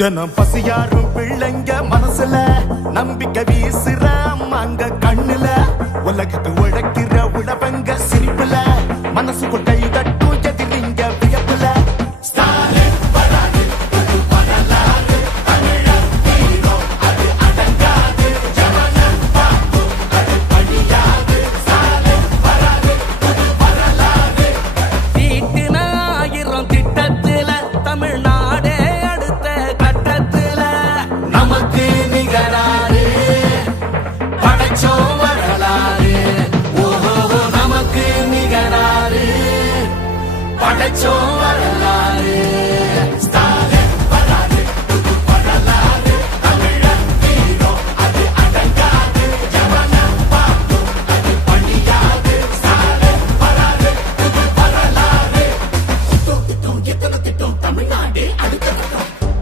தினம் பசியாரும் பிள்ளைங்க மனசுல நம்பிக்கை வீசுற அம்மாங்க கண்ணுல உலகத்து உழைக்கிற உழவங்க சிரிப்புல மனசுக்குள் கை தட்டும் எதிரிங்க வியப்புல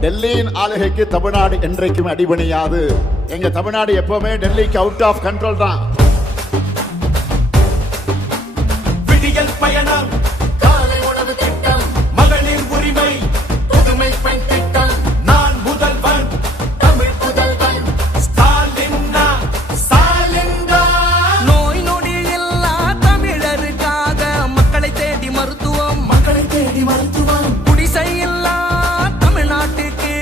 டெல்லியின் ஆளுகைக்கு தமிழ்நாடு என்றைக்கும் அடிபணியாது. எங்க தமிழ்நாடு எப்பவுமே டெல்லிக்கு அவுட் ஆஃப் கண்ட்ரோல் தான். விடியல் பயணம், காலை உணவு திட்டம், மகளிர் உரிமை, புதுமை பெண் திட்டம், நான் முதல்வன், தமிழ் புதல்வன், ஸ்டாலின்னா, ஸ்டாலின்டா. நோய் நொடி இல்லா தமிழருக்காக மக்களை தேடி மருத்துவம், மக்களை தேடி மருத்துவம், குடிசை இல்லா தமிழ்நாட்டுக்கு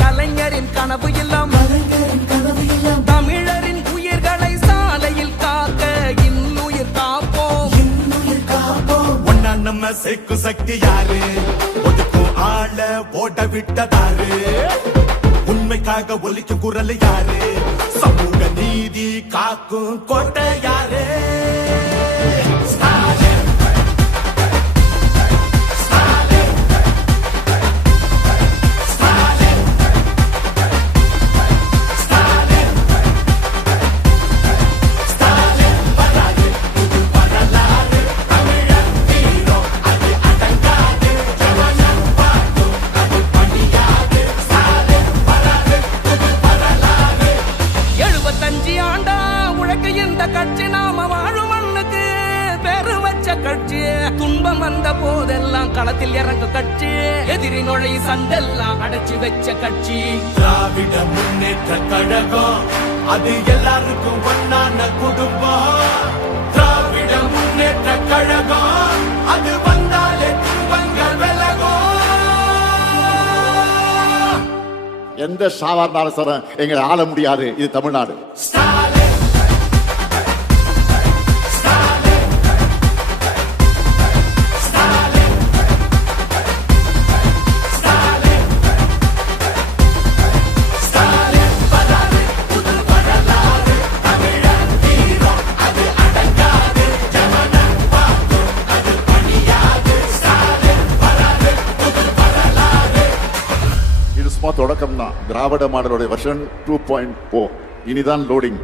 கலைஞரின் கனவு இல்லம், கலைஞரின் கனவு இல்லம், தமிழரின் உயிர்களை சாலையில் காக்க இன்னுயிர் காப்போம், இன்னுயிர் காப்போம். ஒன்னா நம்ம சேர்க்கும் சக்தி யாரு? ஒதுக்கும் ஆள ஓட விட்டதாரு? உண்மைக்காக ஒலிக்கும் குரல் யாரு? சமூக நீதி காக்கும் கோட்டை யாரு? கட்சி நாம வாழும் மண்ணுக்கு பெரு வச்ச கட்சி, துன்பம் வந்த போதெல்லாம் களத்தில் இறங்க கட்சி, எதிரி நுழை சண்டெல்லாம் அடைச்சி வச்ச கட்சி திராவிட முன்னேற்ற கழகம், அது எல்லாருக்கும் ஒன்னான குடும்பம். திராவிட முன்னேற்ற கழகம், அது வந்தாலே துன்பங்கள் விலகும். எந்த சாதாரண சார் எங்களை ஆள முடியாது. இது தமிழ்நாடு. இது சும்மா தொடக்கம் தான். திராவிட மாடலோட வெர்ஷன் 2.0 இனிதான் லோடிங்.